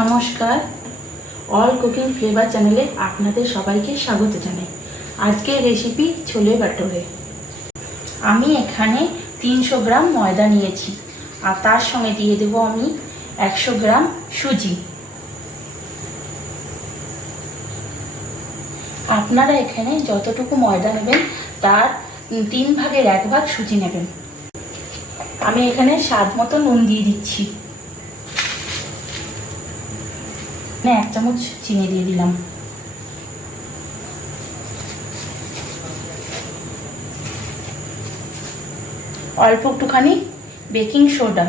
নমস্কার। All cooking flavour চ্যানেলে আপনাদের সবাইকে স্বাগত জানাই। আজকের রেসিপি ছোলে বাটোরে। আমি এখানে তিনশো গ্রাম ময়দা নিয়েছি, আর তার সঙ্গে দিয়ে দেবো আমি একশো গ্রাম সুজি। আপনারা এখানে যতটুকু ময়দা নেবেন, তার তিন ভাগের এক ভাগ সুজি নেবেন। আমি এখানে স্বাদ মতো নুন দিয়ে দিচ্ছি। এখানে এক চামচ চিনি দিয়ে দিলাম। অল্প একটুখানি বেকিং সোডা।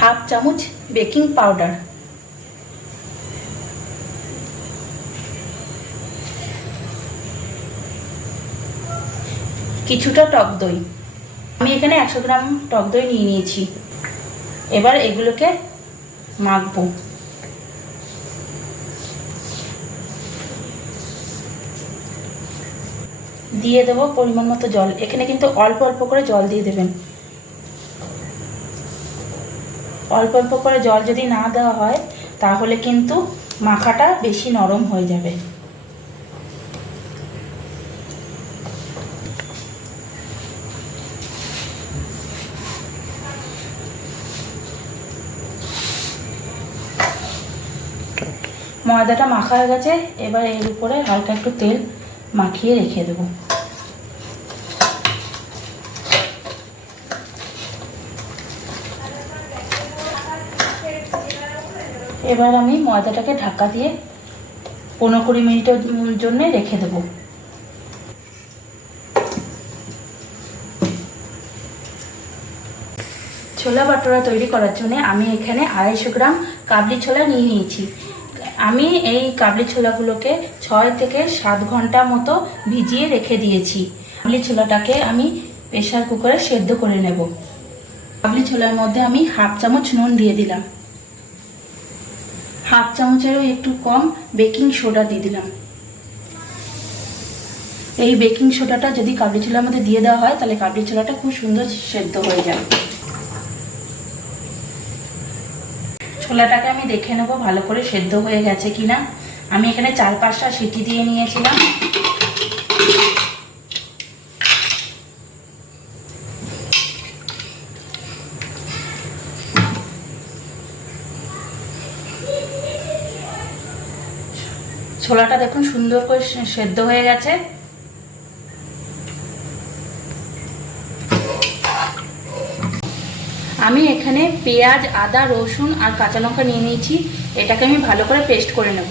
হাফ চামচ বেকিং পাউডার। কিছুটা টক দই। আমি এখানে একশো গ্রাম টক দই নিয়ে নিয়েছি। এবার এগুলোকে মাখবো। দিয়ে দেবো পরিমাণ মতো জল। এখানে কিন্তু অল্প অল্প করে জল দিয়ে দেবেন। অল্প অল্প করে জল যদি না দেওয়া হয়, তাহলে কিন্তু মাখাটা বেশি নরম হয়ে যাবে। ময়দাটা মাখা হয়ে গেছে, এবার এর উপরে হালকা একটু তেল মাখিয়ে রেখে দেবো। এবার আমি ময়দাটাকে ঢাকা দিয়ে পনেরো কুড়ি মিনিটের জন্য রেখে দেবো। ছোলা বাটোরা তৈরি করার জন্য আমি এখানে আড়াইশো গ্রাম কাবলি ছোলা নিয়ে নিয়েছি। আমি এই কাবলি ছোলাগুলোকে ছয় থেকে সাত ঘণ্টা মতো ভিজিয়ে রেখে দিয়েছি। কাবলি ছোলাটাকে আমি প্রেশার কুকারে সেদ্ধ করে নেব। কাবলি ছোলার মধ্যে আমি হাফ চামচ নুন দিয়ে দিলাম। হাফ চামচেরও একটু কম বেকিং সোডা দিয়ে দিলাম। এই বেকিং সোডাটা যদি কাবলি ছোলার মধ্যে দিয়ে দেওয়া হয়, তাহলে কাবলি ছোলাটা খুব সুন্দর সেদ্ধ হয়ে যাবে। ছোলাটাকে আমি দেখে নেব, ভালো করে সেদ্ধ হয়ে গেছে কিনা। আমি এখানে চার পাঁচটা সিটি দিয়ে নিয়েছিলাম। ছোলাটা দেখুন সুন্দর করে সেদ্ধ হয়ে গেছে। আমি এখানে পেঁয়াজ, আদা, রসুন আর কাঁচা লঙ্কা নিয়ে নিয়েছি। এটাকে আমি ভালো করে পেস্ট করে নেব।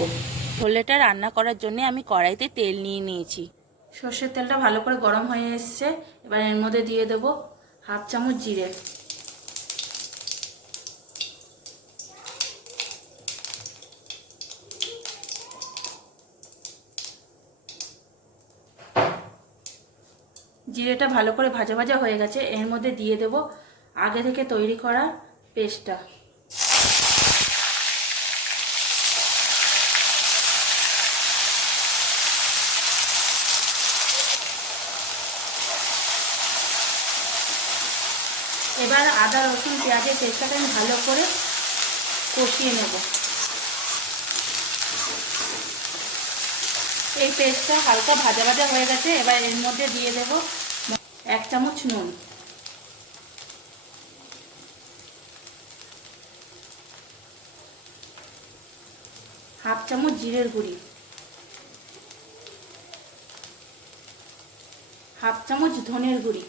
ছোলেটা রান্না করার জন্য আমি কড়াইতে তেল নিয়ে নিয়েছি। সর্ষের তেলটা ভালো করে গরম হয়ে এসছে। এবার এর মধ্যে দিয়ে দেবো হাফ চামচ জিরে। জিরেটা ভালো করে ভাজা ভাজা হয়ে গেছে। এর মধ্যে দিয়ে দেব আগে থেকে তৈরি করা পেস্টটা। এবার আদা, রসুন, পেঁয়াজের পেস্টটাকে আমি ভালো করে কষিয়ে নেব। এই পেস্টটা হালকা ভাজা ভাজা হয়ে গেছে, এবার এর মধ্যে দিয়ে দেব এক চামচ নুন হাফ চামচ জিরের গুঁড়ি। হাফ চামচ ধনের গুঁড়ি।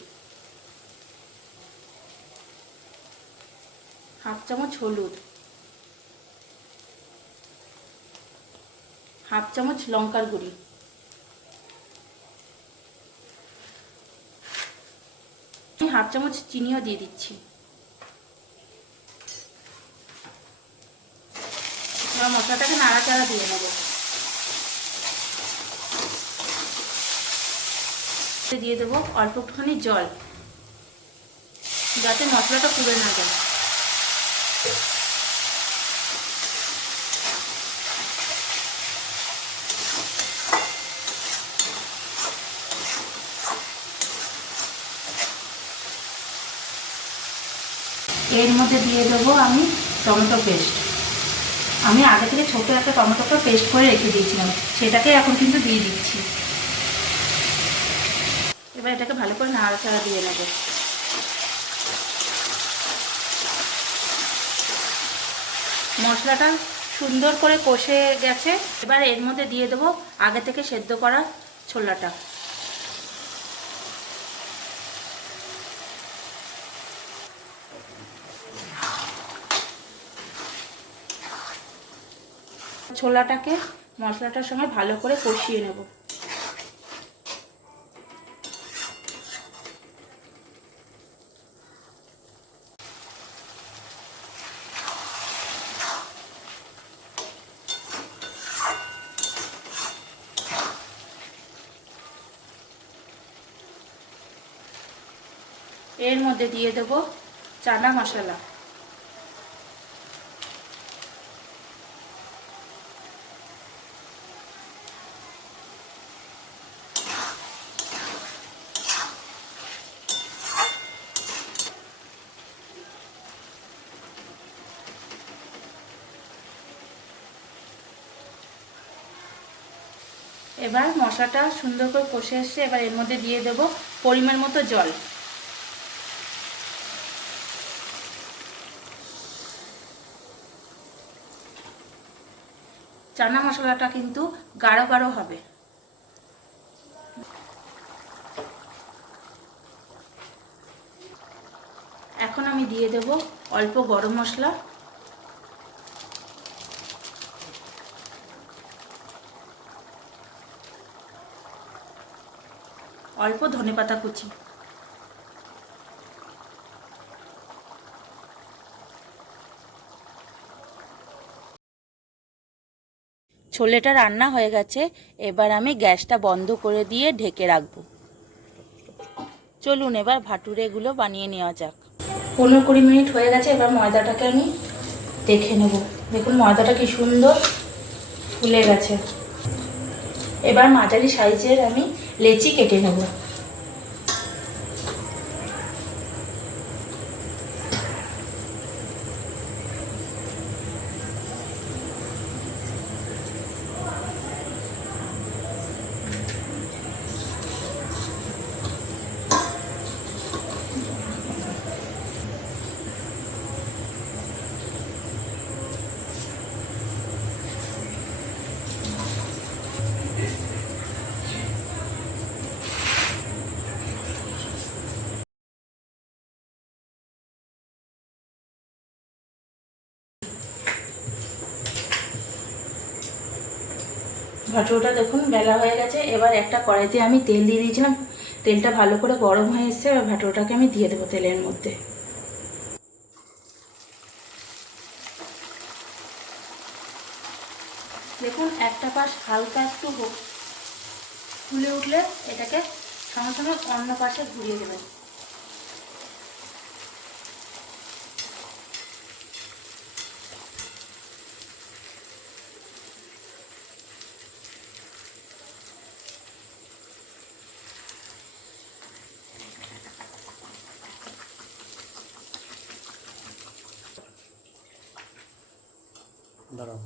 হাফ চামচ হলুদ। হাফ চামচ লঙ্কার গুঁড়ি। হাফ চামচ চিনিও দিয়ে দিচ্ছি। মশলাটাকে নাড়াচাড়া দিয়ে নেব। দিয়ে দেবো অল্প একটুখানি জল, যাতে মশলাটা পুড়ে না যায়। এর মধ্যে দিয়ে দেবো আমি টমেটো পেস্ট। আমি আগে থেকে ছোটো একটা টমেটোটা পেস্ট করে রেখে দিয়েছিলাম। সেটাকে এখন কিন্তু দিয়ে দিচ্ছি। এবার এটাকে ভালো করে নাড়াচাড়া দিয়ে নেব। মশলাটা সুন্দর করে কষে গেছে। এবার এর মধ্যে দিয়ে দেবো আগে থেকে সেদ্ধ করা ছোলাটা। ছোলাটাকে মশলাটার সঙ্গে ভালো করে কষিয়ে নেব। এর মধ্যে দিয়ে দেব চানা মশলা। এবার মশলাটা সুন্দর করে কষে এসে এবার এর মধ্যে দিয়ে দেব পরিমাণ মতো জল। চানা মশলাটা কিন্তু গাঢ় গাঢ় হবে। এখন আমি দিয়ে দেব অল্প গরম মশলা। অল্প ধনেপাতা কুচি। ছোলেটা রান্না হয়ে গেছে, এবার আমি গ্যাসটা বন্ধ করে দিয়ে ঢেকে রাখব। চলুন এবার ভাটুরেগুলো বানিয়ে নেওয়া যাক। পনেরো কুড়ি মিনিট হয়ে গেছে, এবার ময়দাটাকে আমি দেখে নেব। দেখুন ময়দাটা কি সুন্দর ফুলে গেছে। এবার মাঝারি সাইজের আমি লেচি কেটে নেব। ভাটুরটা দেখুন, বেলা হয়ে গেছে। এবার একটা কড়াইতে আমি তেল দিয়ে দিয়েছিলাম। তেলটা ভালো করে গরম হয়ে এসছে, এবার ভাটুরটাকে আমি দিয়ে দেবো তেলের মধ্যে। দেখুন, একটা পাশ হালকা একটু ফুলে উঠলে এটাকে সঙ্গে সঙ্গে অন্য পাশে ঘুরিয়ে দেবেন। দাঁড়াও।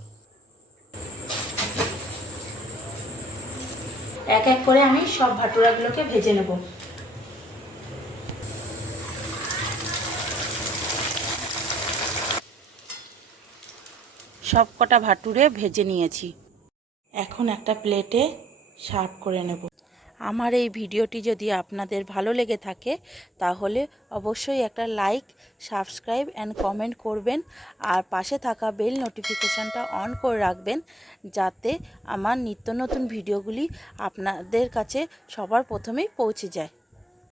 এক এক করে আমি সব ভাটুরাগুলোকে ভেজে নেব। সব কটা ভাটুরে ভেজে নিয়েছি। এখন একটা প্লেটে সার্ভ করে নেব। আমার এই ভিডিওটি যদি আপনাদের ভালো লেগে থাকে, তাহলে অবশ্যই একটা লাইক সাবস্ক্রাইব অ্যান্ড কমেন্ট করবেন। আর পাশে থাকা বেল নোটিফিকেশানটা অন করে রাখবেন, যাতে আমার নিত্য নতুন ভিডিওগুলি আপনাদের কাছে সবার প্রথমেই পৌঁছে যায়।